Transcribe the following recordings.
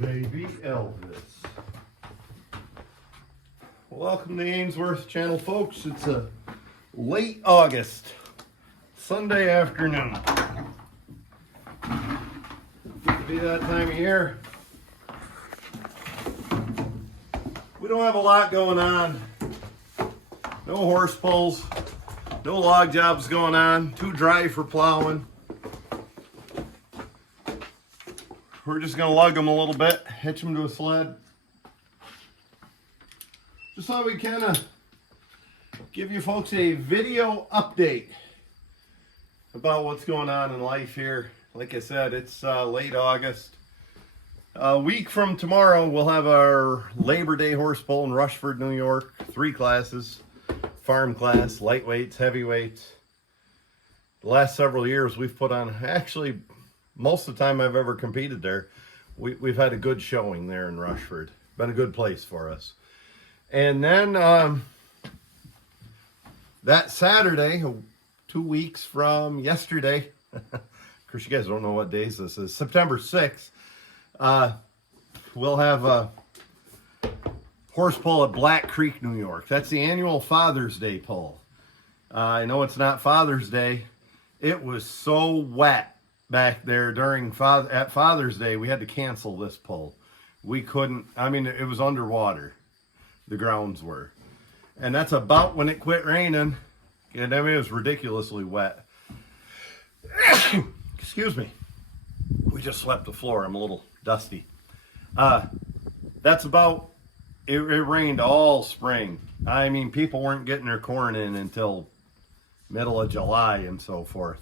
Baby Elvis. Welcome to Ainsworth Channel, folks. It's a late August, Sunday afternoon. It'll be that time of year. We don't have a lot going on. No horse pulls, no log jobs going on, too dry for plowing. We're just going to lug them a little bit, hitch them to a sled. Just thought we'd kind of give you folks a video update about what's going on in life here. Like I said, it's late August. A week from tomorrow, we'll have our Labor Day horse pull in Rushford, New York. 3 classes, farm class, lightweights, heavyweights. The last several years we've put on, actually, most of the time I've ever competed there, we've had a good showing there in Rushford. Been a good place for us. And then that Saturday, 2 weeks from yesterday, of course you guys don't know what days this is, September 6th, we'll have a horse pull at Black Creek, New York. That's the annual Father's Day pull. I know it's not Father's Day. It was so wet back there at Father's Day, we had to cancel this pull. We couldn't, I mean, it was underwater. The grounds were. And that's about when it quit raining. And I mean, it was ridiculously wet. Excuse me. We just swept the floor. I'm a little dusty. That's about, it rained all spring. I mean, people weren't getting their corn in until middle of July and so forth.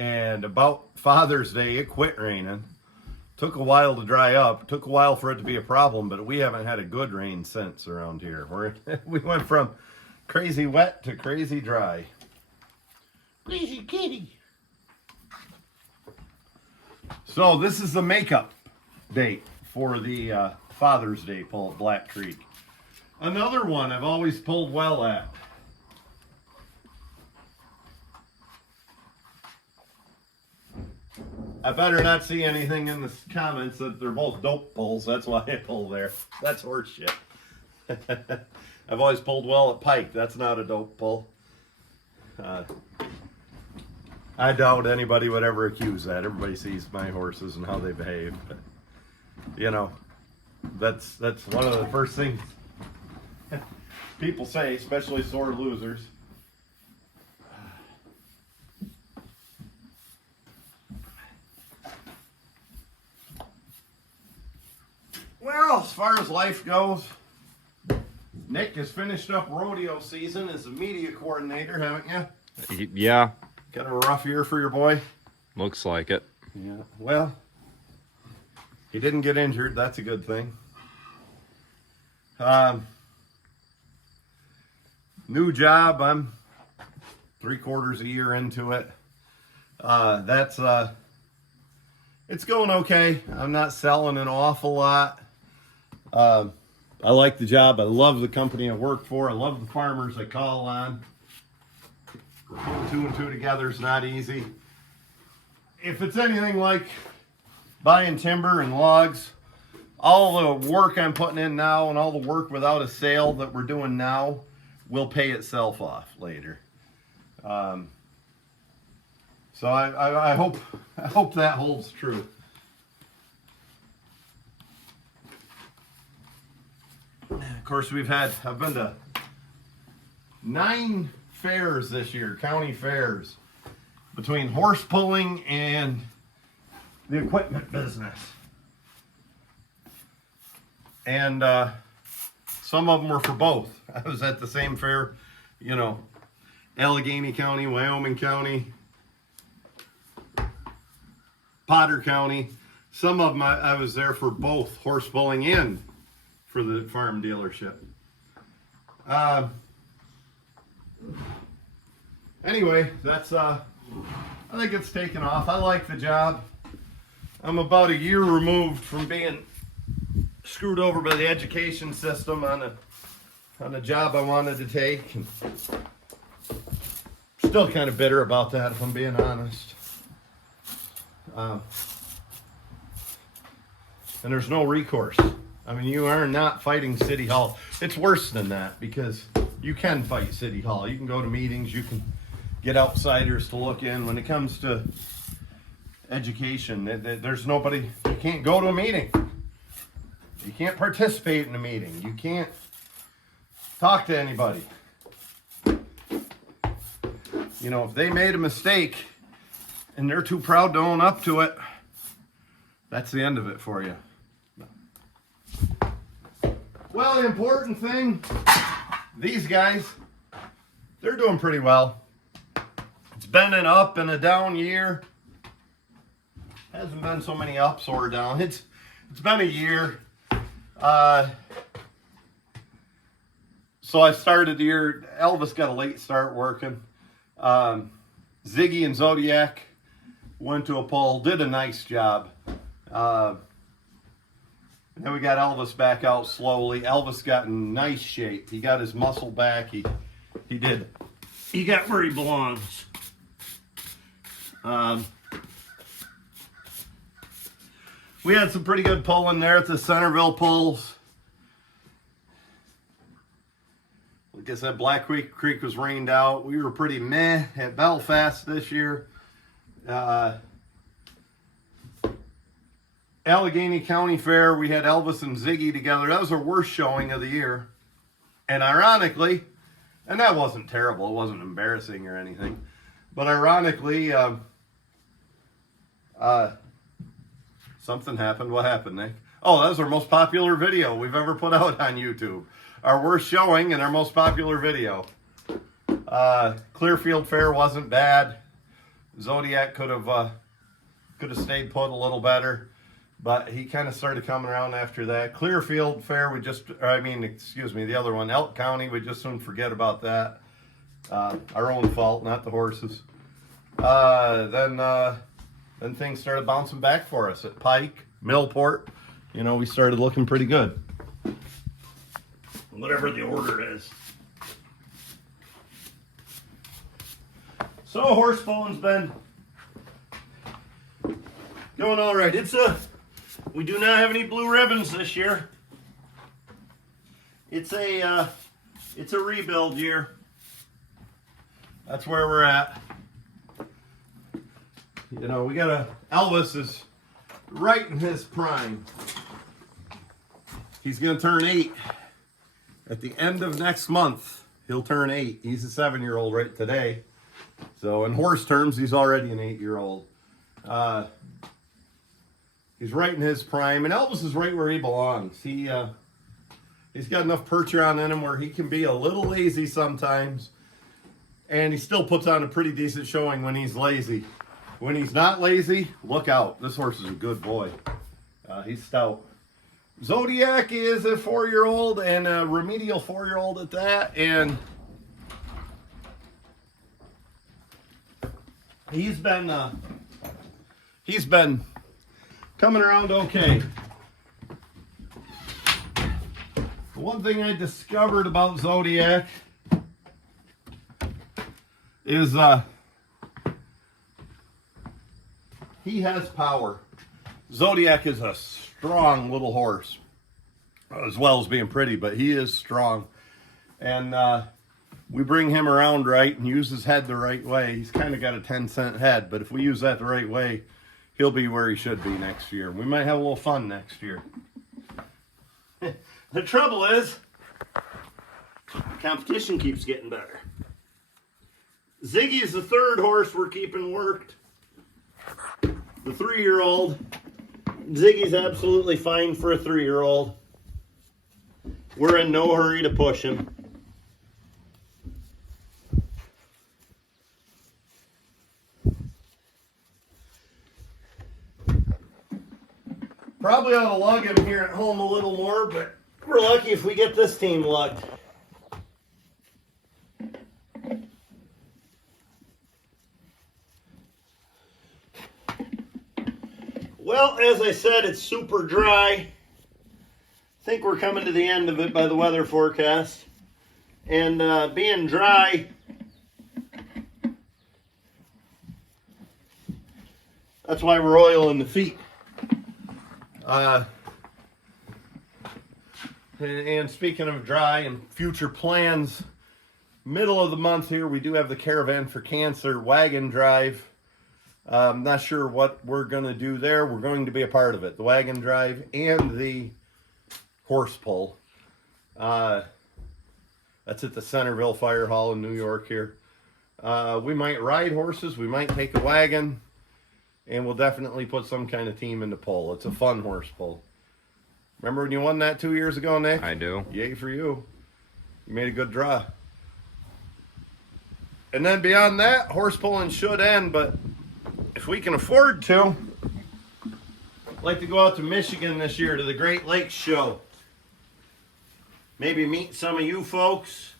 And about Father's Day, it quit raining. Took a while to dry up. Took a while for it to be a problem, but we haven't had a good rain since around here. We went from crazy wet to crazy dry. Crazy kitty. So this is the makeup date for the Father's Day pull at Black Creek. Another one I've always pulled well at. I better not see anything in the comments that they're both dope pulls. That's why I pull there. That's horse shit. I've always pulled well at Pike. That's not a dope pull. I doubt anybody would ever accuse that. Everybody sees my horses and how they behave. But, you know, that's one of the first things people say, especially sore losers. Well, as far as life goes, Nick has finished up rodeo season as a media coordinator, haven't you? Yeah. Got a rough year for your boy? Looks like it. Yeah. Well, he didn't get injured. That's a good thing. New job. I'm 3/4 a year into it. It's going okay. I'm not selling an awful lot. I like the job. I love the company I work for. I love the farmers I call on. Putting 2 and 2 together is not easy. If it's anything like buying timber and logs, all the work I'm putting in now and all the work without a sale that we're doing now will pay itself off later. So I hope that holds true. Of course, I've been to 9 fairs this year, county fairs, between horse pulling and the equipment business. And some of them were for both. I was at the same fair, you know, Allegheny County, Wyoming County, Potter County. Some of them I was there for both horse pulling and for the farm dealership. Anyway, that's I think it's taken off. I like the job. I'm about a year removed from being screwed over by the education system on a job I wanted to take. And still kind of bitter about that, if I'm being honest. and there's no recourse. I mean, you are not fighting City Hall. It's worse than that because you can fight City Hall. You can go to meetings. You can get outsiders to look in. When it comes to education, there's nobody. You can't go to a meeting. You can't participate in a meeting. You can't talk to anybody. You know, if they made a mistake and they're too proud to own up to it, that's the end of it for you. Well, the important thing, these guys, they're doing pretty well. It's been an up and a down year. Hasn't been so many ups or down. It's been a year. So I started the year, Elvis got a late start working. Ziggy and Zodiac went to a poll, did a nice job. Then we got Elvis back out slowly. Elvis got in nice shape. He got his muscle back. He got where he belongs. We had some pretty good pulling there at the Centerville pulls. Like I said, Black Creek was rained out. We were pretty meh at Belfast this year. Allegheny County Fair, we had Elvis and Ziggy together. That was our worst showing of the year. And ironically, and that wasn't terrible. It wasn't embarrassing or anything. But ironically, something happened. What happened, Nick? Oh, that was our most popular video we've ever put out on YouTube. Our worst showing and our most popular video. Clearfield Fair wasn't bad. Zodiac could have stayed put a little better, but he kind of started coming around after that. Clearfield Fair, the other one, Elk County, we just soon forget about that. Our own fault, not the horses. Then things started bouncing back for us at Pike, Millport. You know, we started looking pretty good. Whatever the order is. So horse pulling's been going all right. We do not have any blue ribbons this year. It's a rebuild year. That's where we're at. You know, Elvis is right in his prime. He's going to turn 8 at the end of next month. He'll turn 8. He's a 7-year-old right today. So in horse terms, he's already an 8-year-old. He's right in his prime, and Elvis is right where he belongs. He's got enough percheron in him where he can be a little lazy sometimes, and he still puts on a pretty decent showing when he's lazy. When he's not lazy, look out. This horse is a good boy. He's stout. Zodiac is a 4-year-old and a remedial 4-year-old at that, and he's been coming around okay. The one thing I discovered about Zodiac is he has power. Zodiac is a strong little horse, as well as being pretty, but he is strong. And we bring him around right and use his head the right way. He's kind of got a 10-cent head, but if we use that the right way, he'll be where he should be next year. We might have a little fun next year. The trouble is, competition keeps getting better. Ziggy's the 3rd horse we're keeping worked. The 3-year-old. Ziggy's absolutely fine for a 3-year-old. We're in no hurry to push him. Probably ought to lug him here at home a little more, but we're lucky if we get this team lugged. Well, as I said, it's super dry. I think we're coming to the end of it by the weather forecast. And being dry, that's why we're oiling the feet. And speaking of dry and future plans, middle of the month here, we do have the Caravan for Cancer wagon drive. I'm not sure what we're going to do there. We're going to be a part of it. The wagon drive and the horse pull. That's at the Centerville Fire Hall in New York here. We might ride horses. We might take a wagon. And we'll definitely put some kind of team in the pull. It's a fun horse pull. Remember when you won that 2 years ago, Nick? I do. Yay for you. You made a good draw. And then beyond that, horse pulling should end, but if we can afford to, I'd like to go out to Michigan this year to the Great Lakes Show. Maybe meet some of you folks.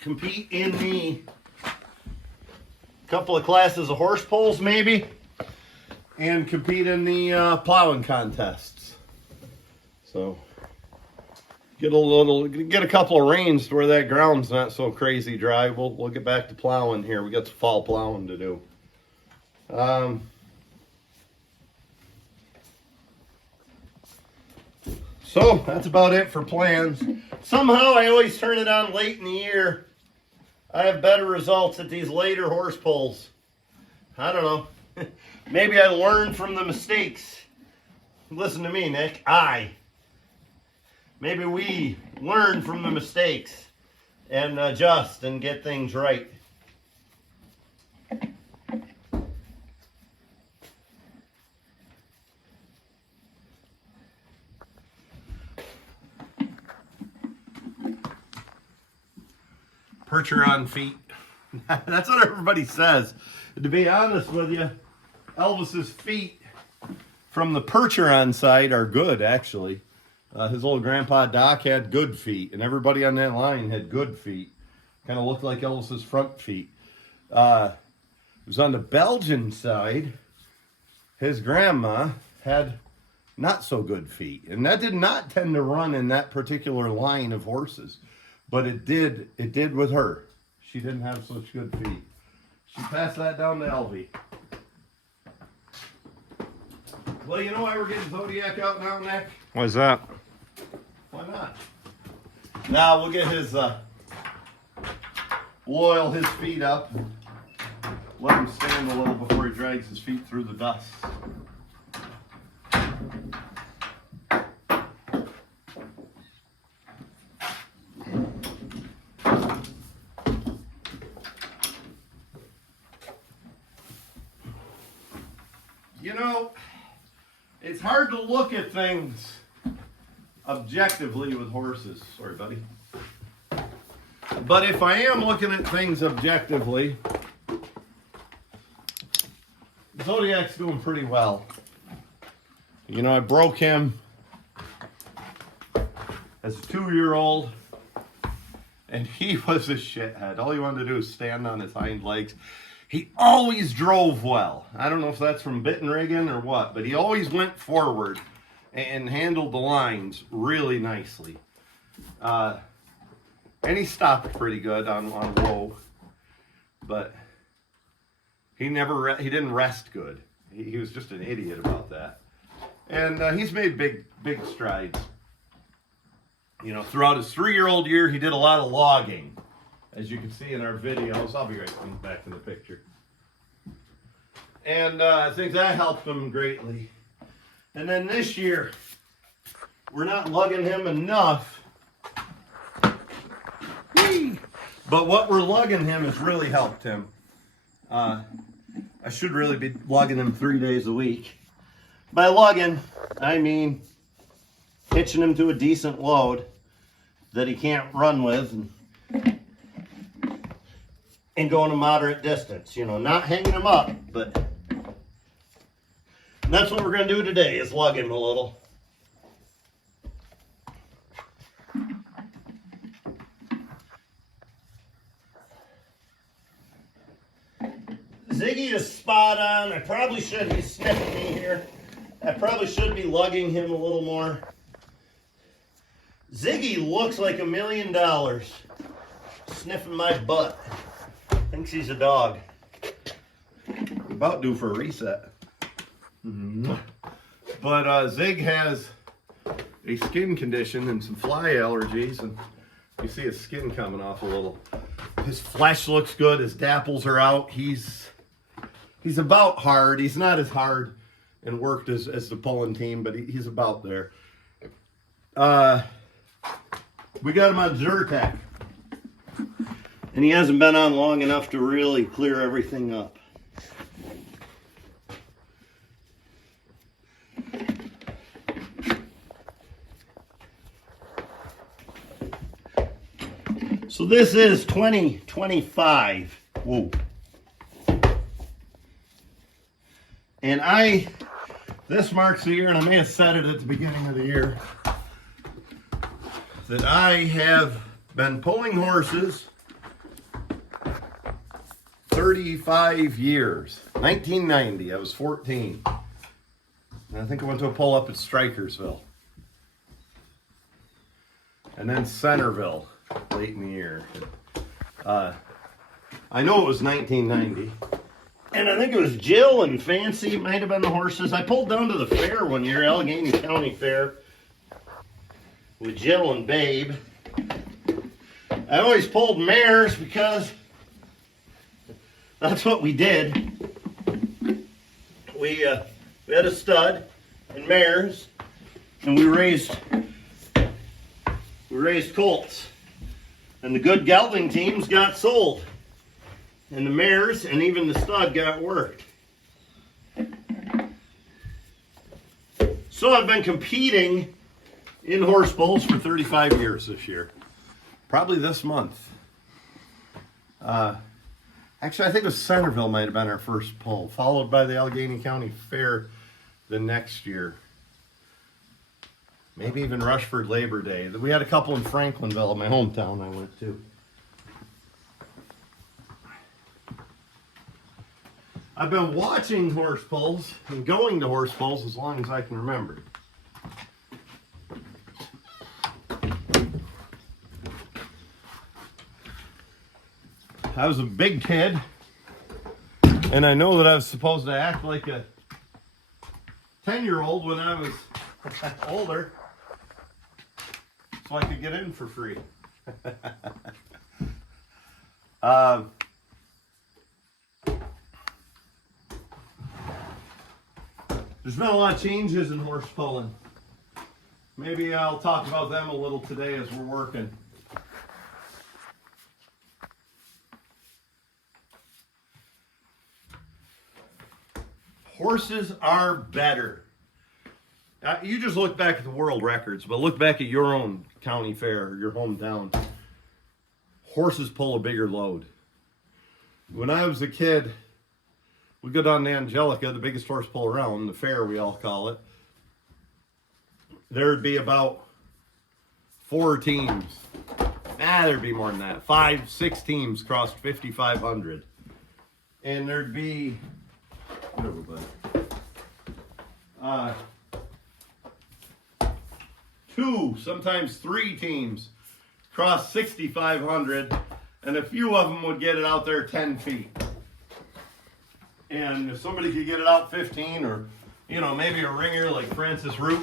Compete in the couple of classes of horse pulls maybe, and compete in the plowing contests. So get a couple of rains to where that ground's not so crazy dry. We'll get back to plowing here. We got some fall plowing to do. So that's about it for plans. Somehow I always turn it on late in the year. I have better results at these later horse pulls. I don't know. Maybe I learned from the mistakes. Listen to me, Nick. Maybe we learn from the mistakes and adjust and get things right. Percher on feet. That's what everybody says. To be honest with you, Elvis's feet from the Percheron side are good, actually. His old grandpa Doc had good feet, and everybody on that line had good feet. Kind of looked like Elvis's front feet. It was on the Belgian side. His grandma had not so good feet, and that did not tend to run in that particular line of horses. But it did with her. She didn't have such good feet. She passed that down to Elvie. Well, you know why we're getting Zodiac out now, Nick? Why's that? Why not? Now we'll get his, we'll oil his feet up. Let him stand a little before he drags his feet through the dust. You know, it's hard to look at things objectively with horses. Sorry, buddy. But if I am looking at things objectively, Zodiac's doing pretty well. You know, I broke him as a 2-year-old, and he was a shithead. All he wanted to do was stand on his hind legs. He always drove well. I don't know if that's from bitten rigging or what, but he always went forward and handled the lines really nicely. And he stopped pretty good on low, but he didn't rest good. He was just an idiot about that. And he's made big strides. You know, throughout his 3-year-old year, he did a lot of logging. As you can see in our videos, I'll be right back in the picture. And I think that helped him greatly. And then this year, we're not lugging him enough. Whee! But what we're lugging him has really helped him. I should really be lugging him 3 days a week. By lugging, I mean hitching him to a decent load that he can't run with and going a moderate distance. You know, not hanging him up, but that's what we're going to do today, is lug him a little. Ziggy is spot on. I probably should, he's sniffing me here. I probably should be lugging him a little more. Ziggy looks like $1 million sniffing my butt. Thinks he's a dog. About due for a reset. But Zig has a skin condition and some fly allergies, and you see his skin coming off a little. His flesh looks good. His dapples are out. He's about hard. He's not as hard and worked as the pulling team, but he's about there. We got him on Zodiac, and he hasn't been on long enough to really clear everything up. So this is 2025. Whoa. And this marks the year, and I may have said it at the beginning of the year, that I have been pulling horses 35 years. 1990, I was 14. And I think I went to a pull up at Strikersville. And then Centerville late in the year. I know it was 1990. And I think it was Jill and Fancy might have been the horses. I pulled down to the fair one year, Allegheny County Fair, with Jill and Babe. I always pulled mares because that's what we did. We had a stud and mares, and we raised colts. And the good gelding teams got sold. And the mares and even the stud got worked. So I've been competing in horse pulls for 35 years this year. Probably this month. Actually, I think it was Centerville might have been our first pull, followed by the Allegheny County Fair the next year. Maybe even Rushford Labor Day. We had a couple in Franklinville, my hometown, I went to. I've been watching horse pulls and going to horse pulls as long as I can remember. I was a big kid, and I know that I was supposed to act like a 10-year-old when I was older, so I could get in for free. There's been a lot of changes in horse pulling. Maybe I'll talk about them a little today as we're working. Horses are better. You just look back at the world records, but look back at your own county fair, your hometown. Horses pull a bigger load. When I was a kid, we go down to Angelica, the biggest horse pull around, the fair we all call it. There'd be about 4 teams. There'd be more than that. 5, 6 teams crossed 5,500. And there'd be, whatever, but 2, sometimes 3 teams cross 6,500, and a few of them would get it out there 10 feet. And if somebody could get it out 15, or, you know, maybe a ringer like Francis Root,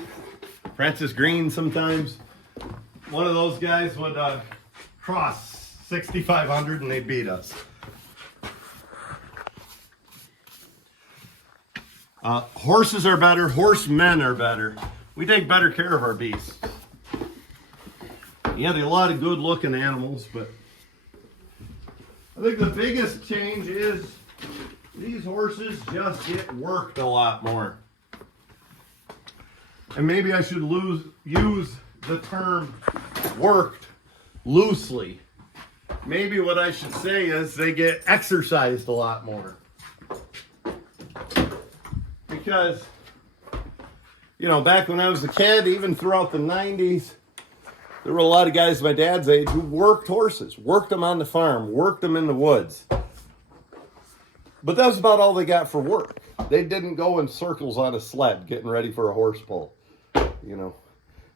Francis Green sometimes, one of those guys would cross 6,500 and they beat us. Horses are better, horsemen are better. We take better care of our beasts. Yeah, they're a lot of good looking animals, but I think the biggest change is these horses just get worked a lot more. And maybe I should use the term worked loosely. Maybe what I should say is they get exercised a lot more. Because, you know, back when I was a kid, even throughout the 90s, there were a lot of guys my dad's age who worked horses, worked them on the farm, worked them in the woods. But that was about all they got for work. They didn't go in circles on a sled getting ready for a horse pull. You know,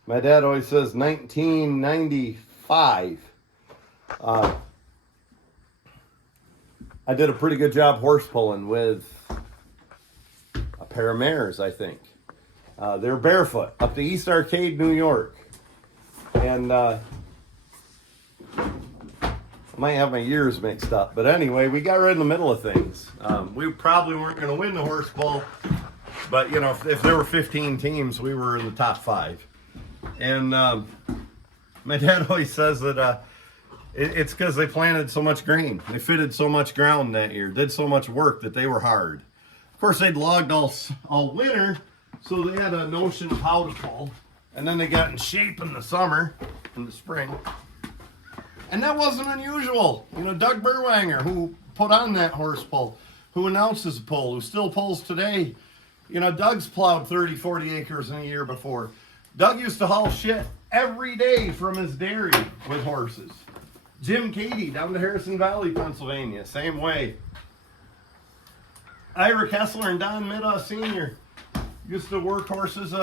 my dad always says 1995. I did a pretty good job horse pulling with a pair of mares, I think. They're barefoot up to East Arcade, New York. And I might have my years mixed up. But anyway, we got right in the middle of things. We probably weren't going to win the horse pull. But, you know, if there were 15 teams, we were in the top 5. And my dad always says that it's because they planted so much grain. They fitted so much ground that year, did so much work that they were hard. Of course, they'd logged all winter, so they had a notion of how to pull. And then they got in shape in the summer, in the spring. And that wasn't unusual. You know, Doug Berwanger, who put on that horse pull, who announces a pull, who still pulls today. You know, Doug's plowed 30, 40 acres in a year before. Doug used to haul shit every day from his dairy with horses. Jim Cady down to Harrison Valley, Pennsylvania, same way. Ira Kessler and Don Middaugh Sr. used to work horses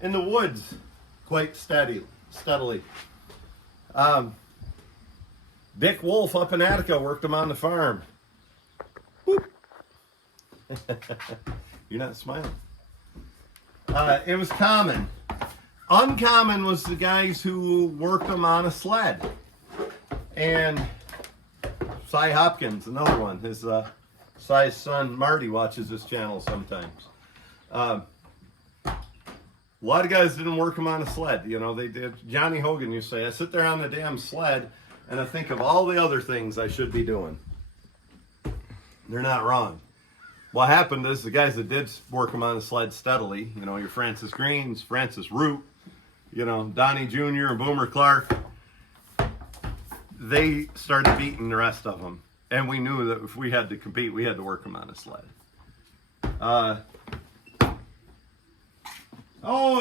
in the woods quite steadily. Dick Wolf up in Attica worked them on the farm. Whoop. You're not smiling. It was common. Uncommon was the guys who worked them on a sled. And Cy Hopkins, another one. His Cy's son Marty watches this channel sometimes. A lot of guys didn't work them on a sled. You know, they did. Johnny Hogan used to say, I sit there on the damn sled and I think of all the other things I should be doing. They're not wrong. What happened is the guys that did work them on the sled steadily, you know, your Francis Greens, Francis Root, you know, Donnie Jr. and Boomer Clark, they started beating the rest of them. And we knew that if we had to compete, we had to work them on a sled.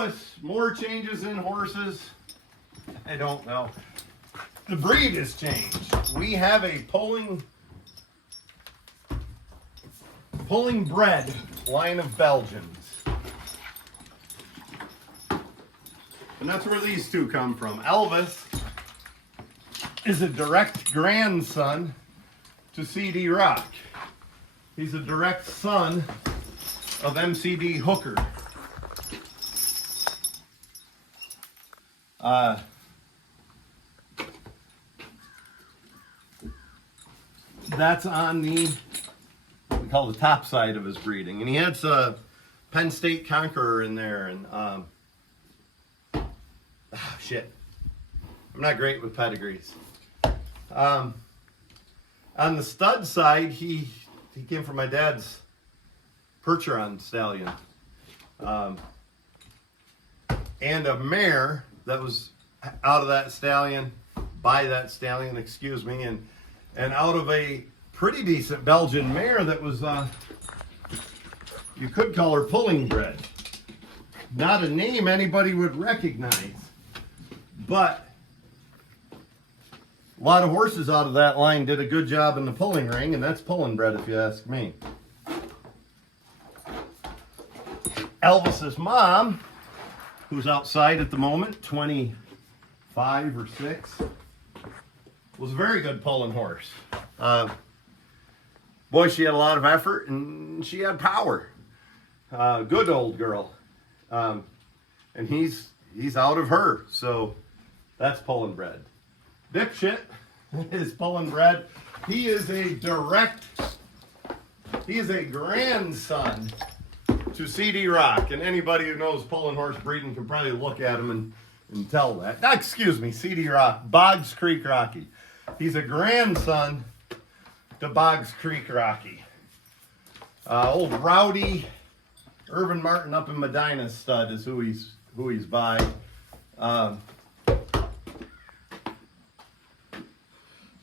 It's more changes in horses. I don't know. The breed has changed. We have a pulling bred line of Belgians. And that's where these two come from. Elvis is a direct grandson to C.D. Rock. He's a direct son of M.C.D. Hooker. That's on the, what we call the top side of his breeding. And he has a Penn State Conqueror in there. And, shit. I'm not great with pedigrees. On the stud side, he came from my dad's Percheron stallion. And a mare that was out of that stallion, by that stallion, excuse me, and out of a pretty decent Belgian mare that was, you could call her pulling bred. Not a name anybody would recognize, but a lot of horses out of that line did a good job in the pulling ring, and that's pulling bred if you ask me. Elvis's mom, who's outside at the moment, 25 or 6, was a very good pulling horse. Boy, she had a lot of effort and she had power. Good old girl. And he's out of her, so that's pulling bred. Dipshit is pulling bred. He is a grandson to C.D. Rock, and anybody who knows pulling horse breeding can probably look at him and tell that. Excuse me, C.D. Rock, Boggs Creek Rocky. He's a grandson to Boggs Creek Rocky. Old Rowdy Irvin Martin up in Medina stud is who he's by.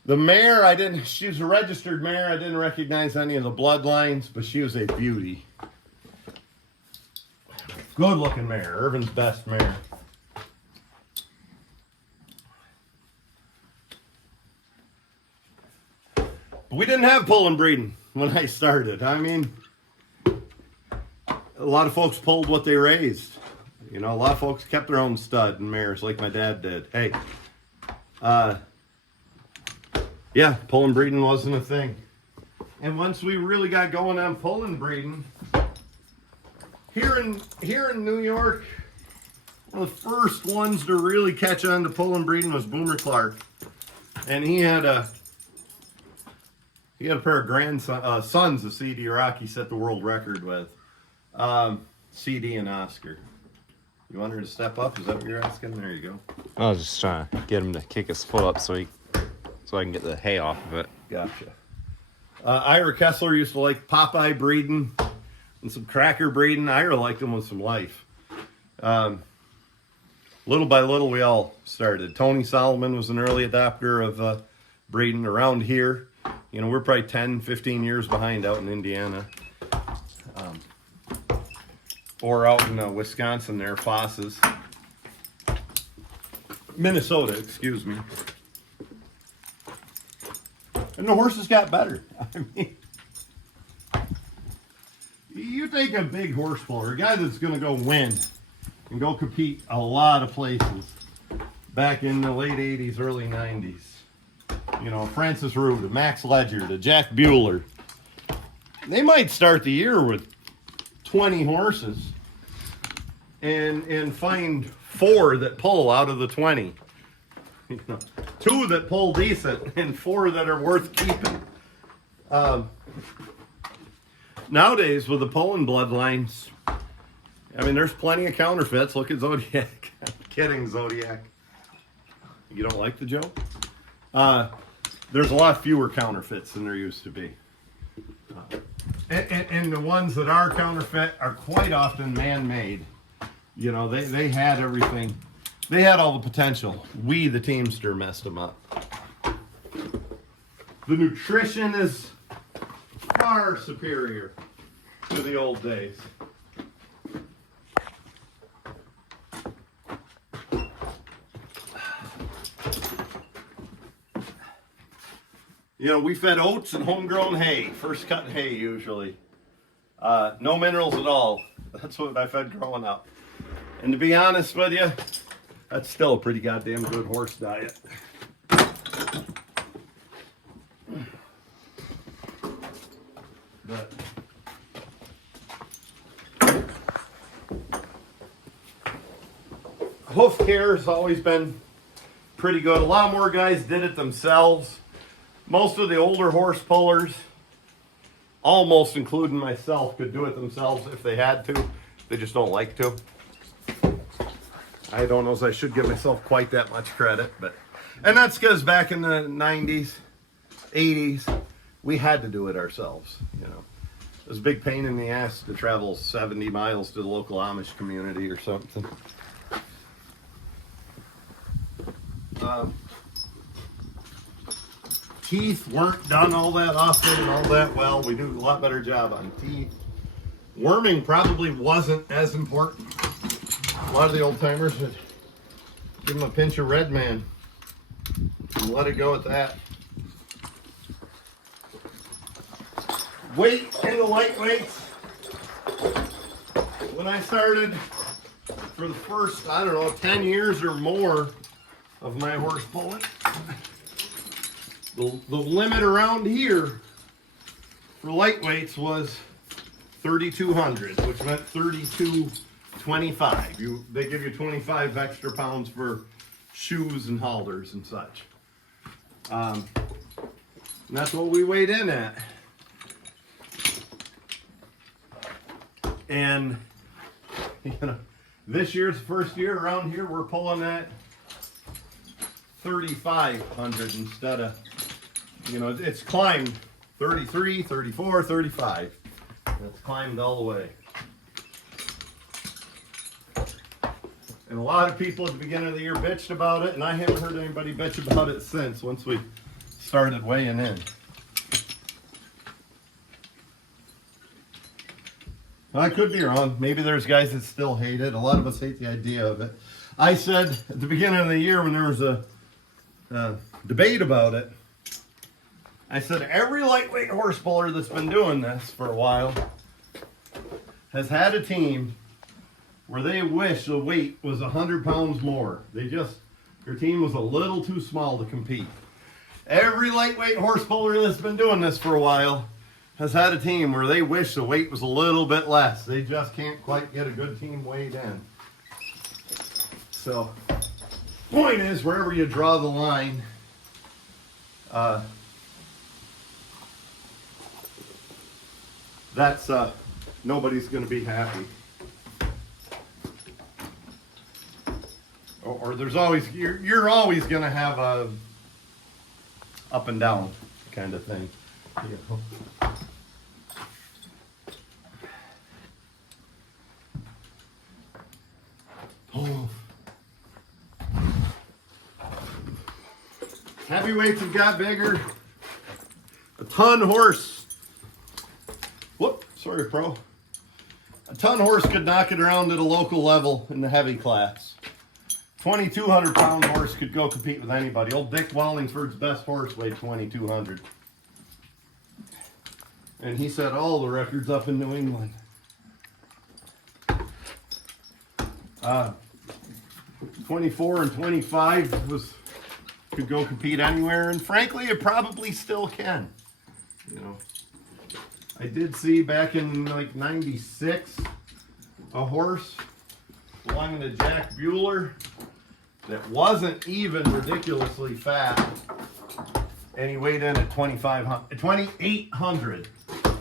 The mare, she was a registered mare. I didn't recognize any of the bloodlines, but she was a beauty. Good looking mare, Irvin's best mare. But we didn't have pulling breeding when I started. I mean, a lot of folks pulled what they raised. You know, a lot of folks kept their own stud and mares like my dad did. Hey, yeah, pulling breeding wasn't a thing. And once we really got going on pulling breeding, here in New York, one of the first ones to really catch on to pulling breeding was Boomer Clark. And he had a pair of sons of CD Rock he set the world record with. CD and Oscar. You want her to step up? Is that what you're asking? There you go. I was just trying to get him to kick his foot up so I can get the hay off of it. Gotcha. Ira Kessler used to like Popeye breeding and some cracker breeding. Ira liked them with some life. Little by little, we all started. Tony Solomon was an early adopter of breeding around here. You know, we're probably 10, 15 years behind out in Indiana. Or out in Wisconsin there, Fosses. Minnesota, excuse me. And the horses got better. I mean, you take a big horse puller, a guy that's going to go win and go compete a lot of places back in the late 80s, early 90s. You know, Francis Rue to Max Ledger to Jack Bueller. They might start the year with 20 horses and find 4 that pull out of the 20. You know, 2 that pull decent and 4 that are worth keeping. Nowadays, with the pulling bloodlines, I mean, there's plenty of counterfeits. Look at Zodiac. I'm kidding, Zodiac. You don't like the joke? There's a lot fewer counterfeits than there used to be. And the ones that are counterfeit are quite often man-made. You know, they had everything. They had all the potential. We, the teamster, messed them up. The nutrition is far superior to the old days. You know, we fed oats and homegrown hay, first cut hay usually. No minerals at all. That's what I fed growing up. And to be honest with you, that's still a pretty goddamn good horse diet. But hoof care has always been pretty good. A lot more guys did it themselves. Most of the older horse pullers, almost including myself, could do it themselves if they had to. They just don't like to. I don't know if I should give myself quite that much credit, and that's because back in the 90s, 80s, we had to do it ourselves. You know, it was a big pain in the ass to travel 70 miles to the local Amish community or something. Teeth weren't done all that often and all that well. We do a lot better job on teeth. Worming probably wasn't as important. A lot of the old timers would give them a pinch of Red Man and let it go at that. Weight in the lightweights. When I started, for the first, 10 years or more of my horse pulling, the limit around here for lightweights was 3,200, which meant 3,225. They give you 25 extra pounds for shoes and halters and such. And that's what we weighed in at. And you know, this year's first year around here, we're pulling at 3,500 instead of, it's climbed 33, 34, 35. It's climbed all the way. And a lot of people at the beginning of the year bitched about it, and I haven't heard anybody bitch about it since, once we started weighing in. I could be wrong. Maybe there's guys that still hate it. A lot of us hate the idea of it. I said at the beginning of the year when there was a debate about it, I said every lightweight horse puller that's been doing this for a while has had a team where they wish the weight was 100 pounds more. Their team was a little too small to compete. Every lightweight horse puller that's been doing this for a while has had a team where they wish the weight was a little bit less. They just can't quite get a good team weighed in. So, point is, wherever you draw the line, that's nobody's going to be happy. Or there's always you're always going to have a up and down kind of thing. Oh. Heavyweights have got bigger. A ton horse. Whoop, sorry, pro. A ton horse could knock it around at a local level in the heavy class. 2,200 pound horse could go compete with anybody. Old Dick Wallingford's best horse weighed 2,200. And he set all the records up in New England. 24 and 25 could go compete anywhere, and frankly, it probably still can. You know, I did see back in like '96 a horse belonging to Jack Bueller that wasn't even ridiculously fat, and he weighed in at 2,800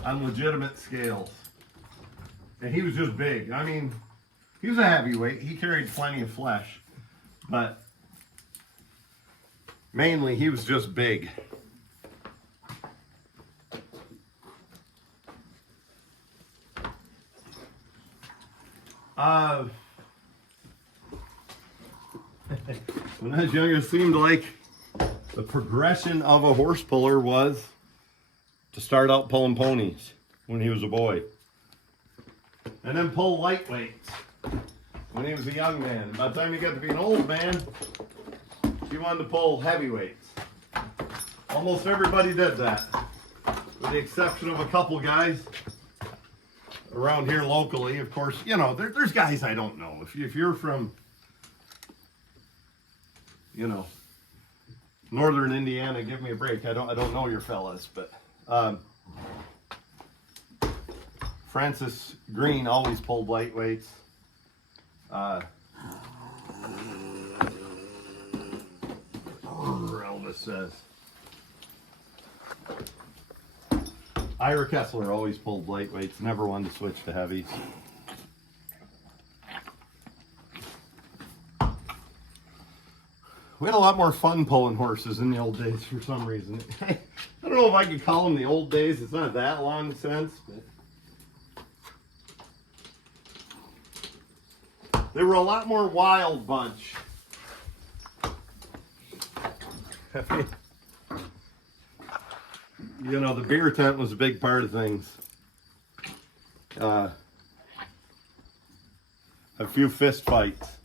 on legitimate scales, and he was just big. I mean, he was a heavyweight. He carried plenty of flesh, but mainly he was just big. When I was younger, it seemed like the progression of a horse puller was to start out pulling ponies when he was a boy, and then pull lightweights when he was a young man. By the time he got to be an old man, he wanted to pull heavyweights. Almost everybody did that, with the exception of a couple guys around here locally. Of course, you know, there's guys I don't know. If you're from, you know, northern Indiana, give me a break. I don't know your fellas, but Francis Green always pulled lightweights. Elvis says. Ira Kessler always pulled lightweights, never wanted to switch to heavies. We had a lot more fun pulling horses in the old days for some reason. I don't know if I could call them the old days. It's not that long since, but they were a lot more wild bunch. You know, the beer tent was a big part of things. A few fist fights.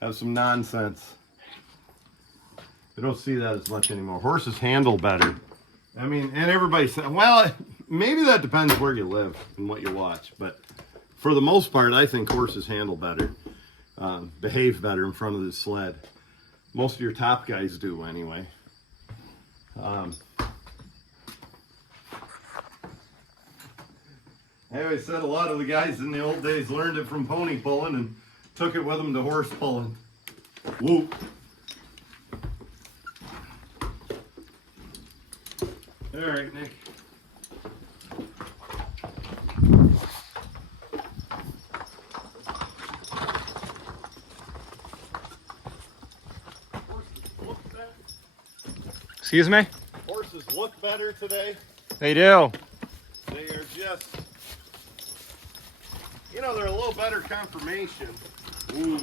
Have some nonsense. You don't see that as much anymore. Horses handle better. I mean, and everybody said, well, maybe that depends where you live and what you watch. But for the most part, I think horses handle better. Behave better in front of the sled. Most of your top guys do anyway. I always said a lot of the guys in the old days learned it from pony pulling and took it with them to horse pulling. Whoop. All right, Nick. Excuse me? Horses look better today. They do. They are just, you know, they're a little better conformation. Ooh.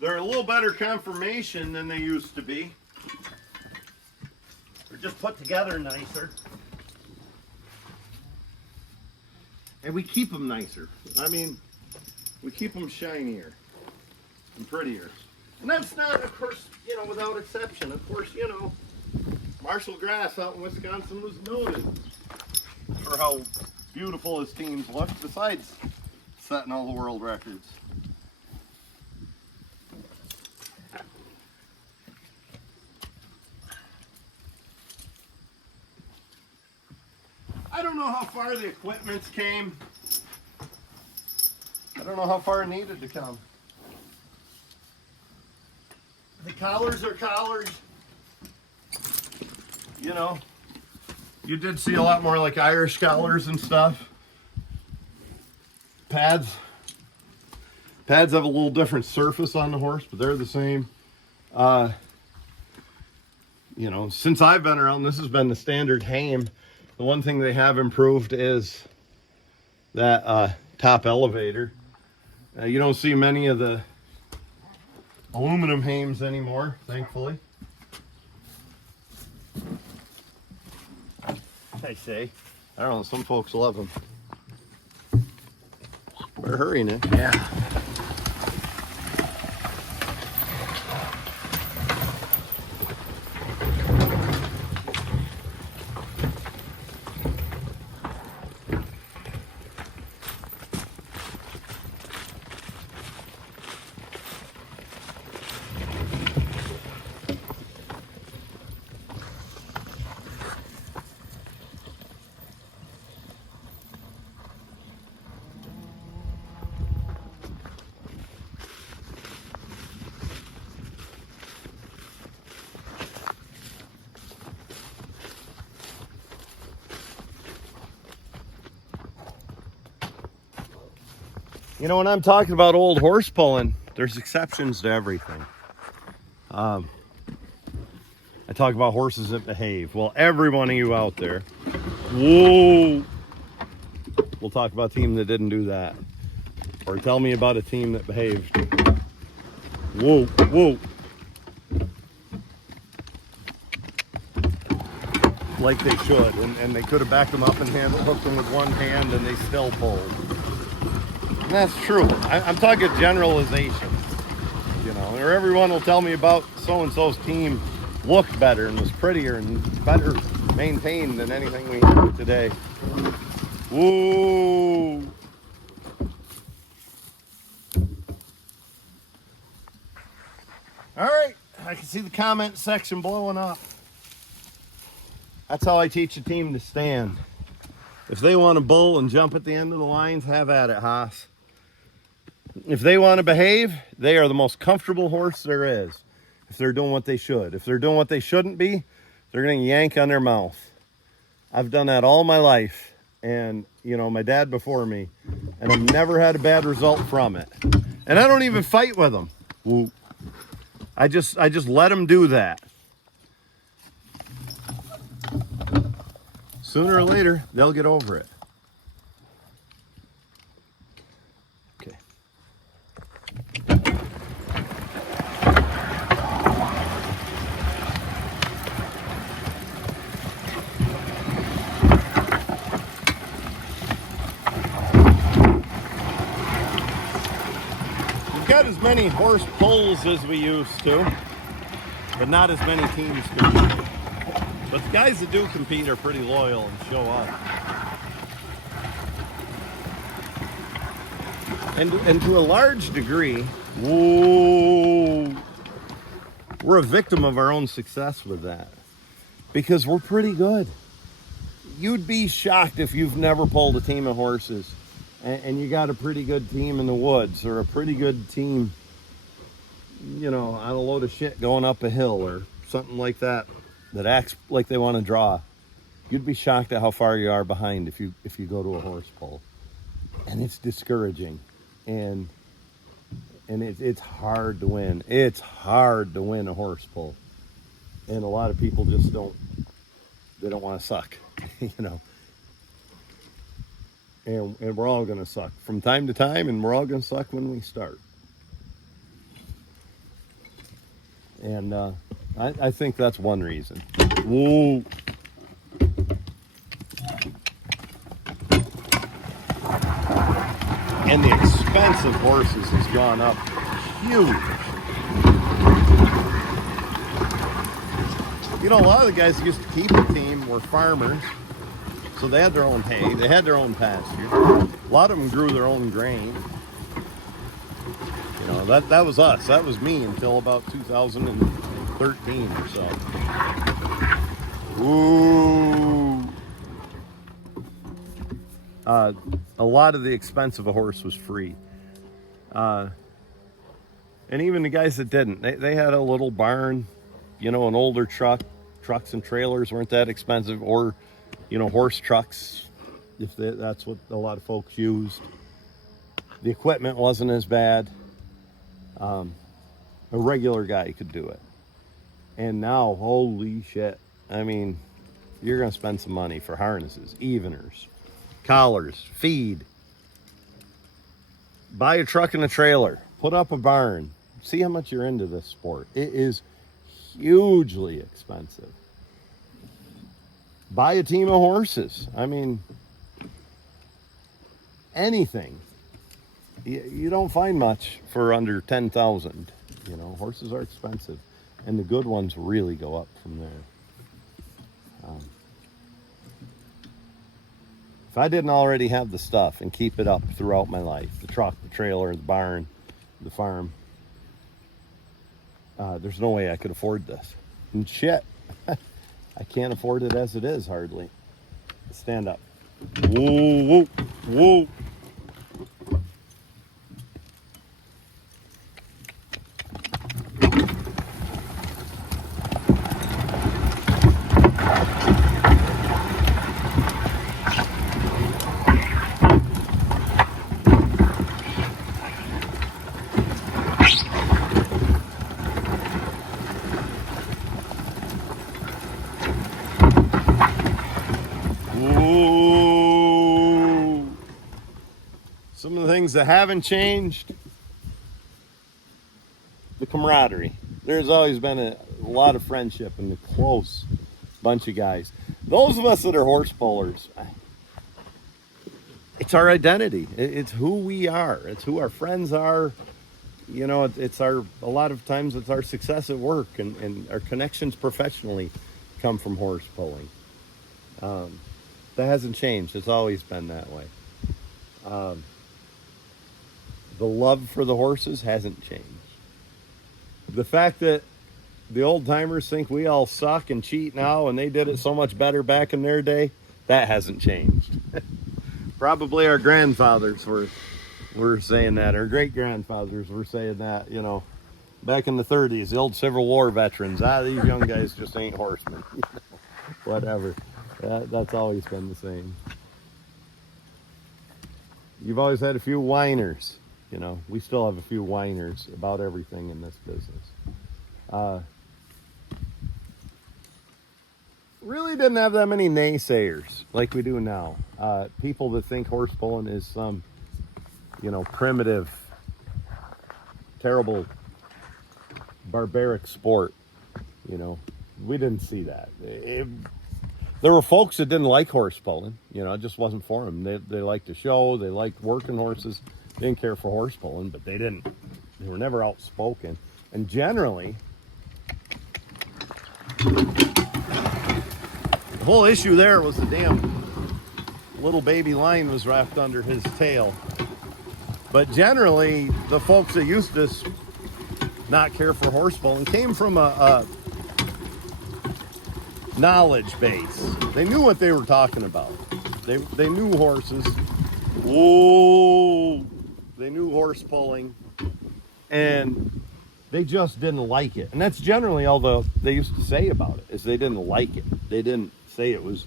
They're a little better conformation than they used to be. They're just put together nicer. And we keep them nicer. I mean, we keep them shinier and prettier. And that's not, of course, you know, without exception. Of course, you know, Marshall Grass out in Wisconsin was noted for how beautiful his teams looked, besides setting all the world records. I don't know how far the equipment's came. I don't know how far it needed to come. The collars are collars. You know, you did see a lot more like Irish collars and stuff. Pads have a little different surface on the horse, but they're the same. You know, since I've been around, this has been the standard hame. The one thing they have improved is that top elevator. You don't see many of the aluminum hames anymore, thankfully. I say, I don't know, some folks love them. We're hurrying it. Yeah. You know, when I'm talking about old horse pulling, there's exceptions to everything. I talk about horses that behave. Well, every one of you out there, whoa, we'll talk about a team that didn't do that. Or tell me about a team that behaved. Whoa, whoa. Like they should. And they could have backed them up and hooked them with one hand and they still pulled. And that's true. I'm talking generalization. You know, or everyone will tell me about so-and-so's team looked better and was prettier and better maintained than anything we have today. Woo! All right, I can see the comment section blowing up. That's how I teach a team to stand. If they want to bull and jump at the end of the lines, have at it, Haas. If they want to behave, they are the most comfortable horse there is. If they're doing what they should. If they're doing what they shouldn't be, they're going to yank on their mouth. I've done that all my life. And, you know, my dad before me. And I've never had a bad result from it. And I don't even fight with them. Woo. I just let them do that. Sooner or later, they'll get over it. Okay. We've got as many horse pulls as we used to, but not as many teams compete. But the guys that do compete are pretty loyal and show up. And to a large degree, whoa, we're a victim of our own success with that. Because we're pretty good. You'd be shocked if you've never pulled a team of horses and you got a pretty good team in the woods or a pretty good team, you know, on a load of shit going up a hill or something like that. That acts like they want to draw. You'd be shocked at how far you are behind if you go to a horse pull. And it's discouraging. And it's hard to win. It's hard to win a horse pull. And a lot of people just don't want to suck, you know. And we're all going to suck from time to time, and we're all going to suck when we start. And I think that's one reason. Whoa. And the expense of horses has gone up huge. You know, a lot of the guys who used to keep a team were farmers. So they had their own hay, they had their own pasture. A lot of them grew their own grain. You know, that was us. That was me until about 2013 or so. Ooh. A lot of the expense of a horse was free. And even the guys that didn't, they had a little barn, an older truck. Trucks and trailers weren't that expensive, or, horse trucks, if that's what a lot of folks used. The equipment wasn't as bad. A regular guy could do it. And now, holy shit. I mean, you're going to spend some money for harnesses, eveners, collars, feed. Buy a truck and a trailer. Put up a barn. See how much you're into this sport. It is hugely expensive. Buy a team of horses. I mean, anything. You don't find much for under 10,000. Horses are expensive, and the good ones really go up from there. If I didn't already have the stuff and keep it up throughout my life, the truck, the trailer, the barn, the farm, there's no way I could afford this. And shit, I can't afford it as it is, hardly. Stand up. Whoa, whoa, whoa. Some of the things that haven't changed, the camaraderie. There's always been a lot of friendship and a close bunch of guys. Those of us that are horse pullers, it's our identity. It's who we are. It's who our friends are. It's a lot of times it's our success at work, and our connections professionally come from horse pulling. That hasn't changed. It's always been that way. The love for the horses hasn't changed. The fact that the old timers think we all suck and cheat now, and they did it so much better back in their day, that hasn't changed. Probably our grandfathers were saying that. Our great grandfathers were saying that, back in the 30s, the old Civil War veterans. These young guys just ain't horsemen. Whatever. That's always been the same. You've always had a few whiners. We still have a few whiners about everything in this business. Really didn't have that many naysayers like we do now. People that think horse pulling is some, primitive, terrible, barbaric sport. We didn't see that. There were folks that didn't like horse pulling. It just wasn't for them. They liked the show. They liked working horses. They didn't care for horse pulling, but they were never outspoken. And generally, the whole issue there was the damn little baby lion was wrapped under his tail. But generally, the folks that used to not care for horse pulling came from a knowledge base. They knew what they were talking about. They knew horses. Whoa! They knew horse pulling, and they just didn't like it. And that's generally all they used to say about it, is they didn't like it. They didn't say it was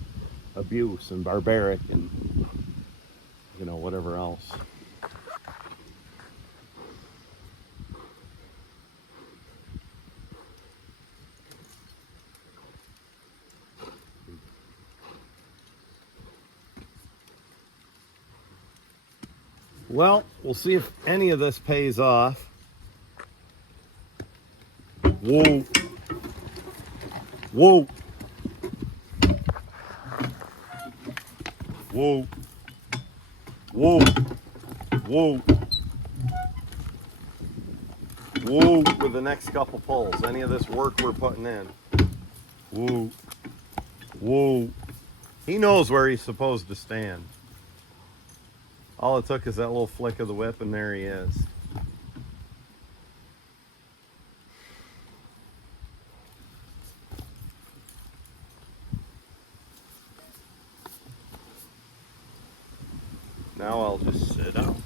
abuse and barbaric and whatever else. Well, we'll see if any of this pays off. Whoa. Whoa. Whoa. Whoa. Whoa. Whoa with the next couple pulls. Any of this work we're putting in. Whoa. Whoa. He knows where he's supposed to stand. All it took is that little flick of the whip, and there he is. Now I'll just sit down.